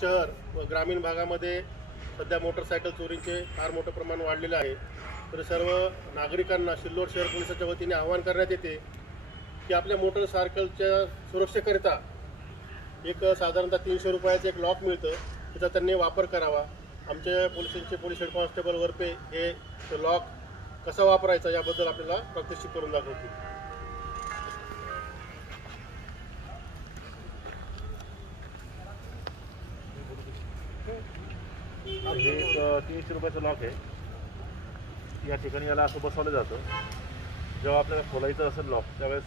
शहर व ग्रामीण भागामध्ये सध्या मोटरसायकल चोरीचे फार मोठं प्रमाण वाढलेलं आहे। तर सर्व नागरिकांना सिल्लोड शहर पोलिसांच्या वतीने आवाहन करण्यात येते की आपल्या मोटरसायकलच्या सुरक्षेकरिता एक साधारणतः 300 रुपयाचं एक लॉक मिळतं, त्याचा त्यांनी वापर करावा। आमच्या पोलिसांचे पोलीस हेड कॉन्स्टेबल वरपे हे लॉक कसा वापरायचा याबद्दल आपल्याला प्रात्यक्षिक करून दाखवतील। हे एक 300 रुपयाचं लॉक आहे। या ठिकाणी याला असं बसवलं जातं। जेव्हा आपल्याला खोलायचं असेल लॉक त्यावेळेस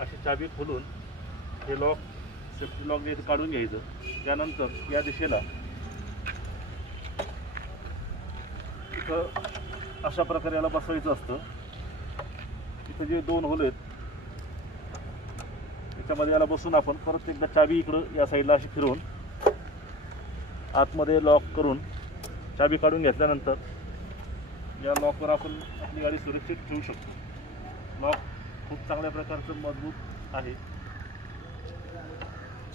अशी चाबी खोलून हे लॉक सेफ्टी लॉक जे काढून घ्यायचं। त्यानंतर या दिशेला इथं अशा प्रकारे याला बसवायचं असतं। इथं जे 2 होल आहेत त्याच्यामध्ये याला बसून आपण परत एकदा चाबी इकडं या साईडला अशी फिरवून आतमध्ये लॉक करून चाबी काढून घेतल्यानंतर या लॉकवर आपण आपली गाडी सुरक्षित ठेवू शकतो। लॉक खूप चांगल्या प्रकारचं मजबूत आहे।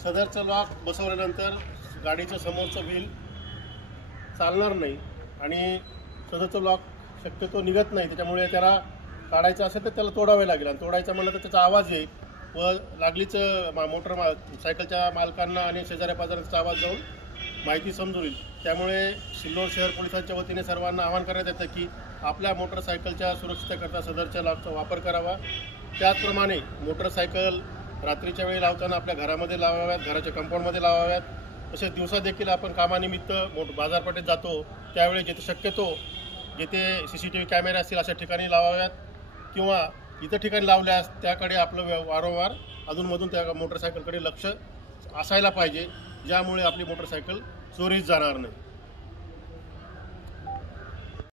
सदरचं लॉक बसवल्यानंतर गाडीचं समोरचं व्हील चालणार नाही आणि सदरचं लॉक शक्यतो निघत नाही। त्याच्यामुळे त्याला काढायचं असेल तर त्याला तोडावे लागेल आणि तोडायचं म्हणलं तर त्याचा आवाज येईल व लागलीचं सायकलच्या मालकांना आणि शेजाऱ्या पाजाऱ्यांचा आवाज जाऊन माहिती समजून। त्यामुळे सिल्लोड शहर पोलिसांच्या वतीने सर्वांना आवाहन करण्यात येतं की आपल्या मोटरसायकलच्या सुरक्षिततेकरता सदरच्या लॉकचा वापर करावा। त्याचप्रमाणे मोटरसायकल रात्रीच्या वेळी लावताना आपल्या घरामध्ये लावाव्यात, घराच्या कंपाऊंडमध्ये लावाव्यात। तसेच दिवसा देखील आपण कामानिमित्त बाजारपेठेत जातो त्यावेळी जिथे शक्यतो जिथे CCTV कॅमेरे असतील अशा ठिकाणी लावाव्यात किंवा इतर ठिकाणी लावल्यास त्याकडे आपलं वारंवार अधूनमधून त्या मोटरसायकलकडे लक्ष असायला पाहिजे, ज्यामुळे आपली मोटरसायकल चोरीस जाणार नाही।